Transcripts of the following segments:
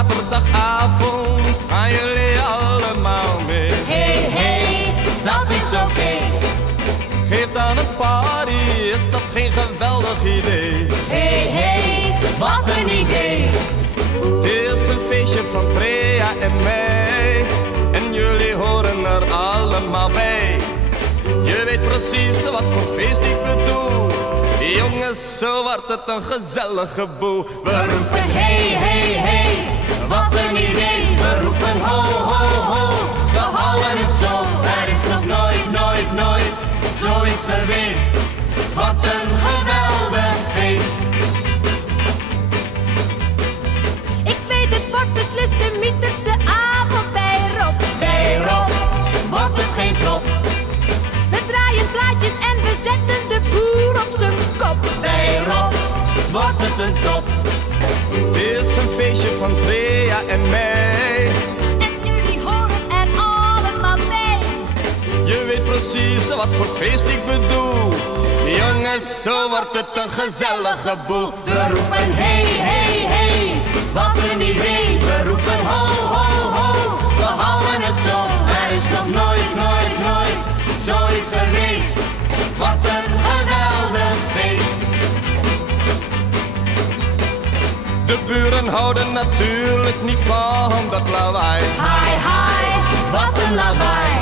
zaterdagavond gaan jullie allemaal mee. Hey, hey, dat is oké. Geef dan een party, is dat geen geweldig idee? Hey, hey, wat een idee. Het is een feestje van Trea en mij, en jullie horen er allemaal bij. Je weet precies wat voor feest ik bedoel. Jongens, zo wordt het een gezellige boel. We roepen hey, hey, hey, wat een idee. We roepen ho, ho, ho, we houden het zo. Er is nog nooit zoiets geweest. Wat een geweldig feest. Ik weet, het wordt beslist de mythische avond bij Rob. Bij Rob wordt het geen flop. We draaien plaatjes en we zetten de boer op zijn kop. Bij Rob wordt het een top. Het is een feestje van Trea en mij, En jullie horen er allemaal bij. je weet precies wat voor feest ik bedoel. Jongens, zo wordt het een gezellige boel. We roepen hey, hey, hey, wat een idee. We roepen ho, ho, ho, we houden het zo. Er is nog nooit zoiets geweest. Wat een geweldig feest. De buren houden natuurlijk niet van dat lawaai. Hi, hi, wat een lawaai.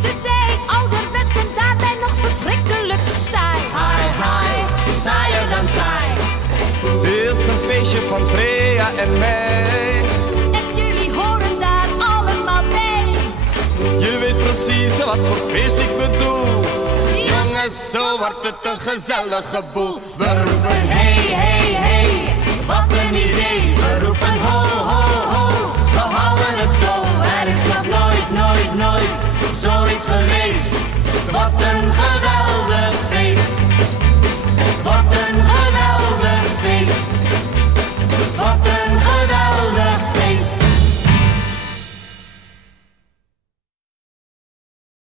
Ze zijn ouderwets en daarbij nog verschrikkelijk saai. Hi, hi, saaier dan saai. Het is een feestje van Trea en mij, En jullie horen daar allemaal bij. je weet precies wat voor feest ik bedoel. Jongens, zo wordt het een gezellige boel. We roepen hey, hey, hey, wat een idee. We roepen ho, ho, ho, we houden het zo. Er is nog nooit zoiets geweest.